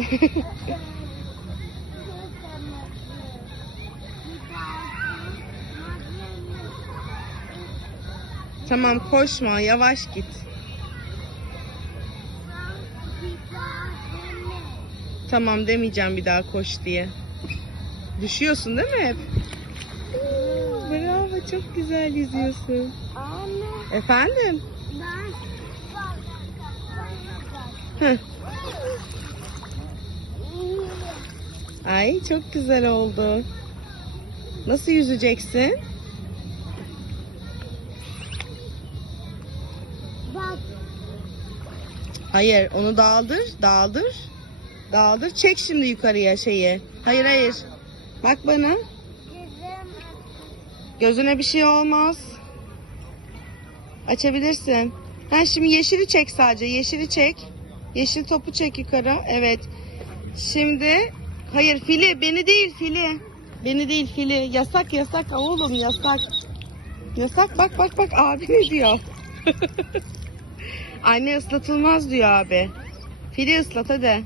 Tamam koşma yavaş git. Tamam demeyeceğim bir daha koş diye. Düşüyorsun değil mi hep? Bravo çok güzel yüzüyorsun. Anne Efendim? ben Heh. Ay çok güzel oldu. Nasıl yüzeceksin? bak Hayır onu dağıldır, dağıldır. Dağıldır. Çek şimdi yukarıya şeyi. Hayır hayır. Bak bana. Gözüne bir şey olmaz. Açabilirsin. Ha şimdi yeşili çek sadece. Yeşili çek. Yeşil topu çek yukarı. Evet. Şimdi hayır fili beni değil fili. Beni değil fili. Yasak yasak oğlum yasak. Yasak bak bak bak abi ne diyor. Anne ıslatılmaz diyor abi. Fili ıslat hadi.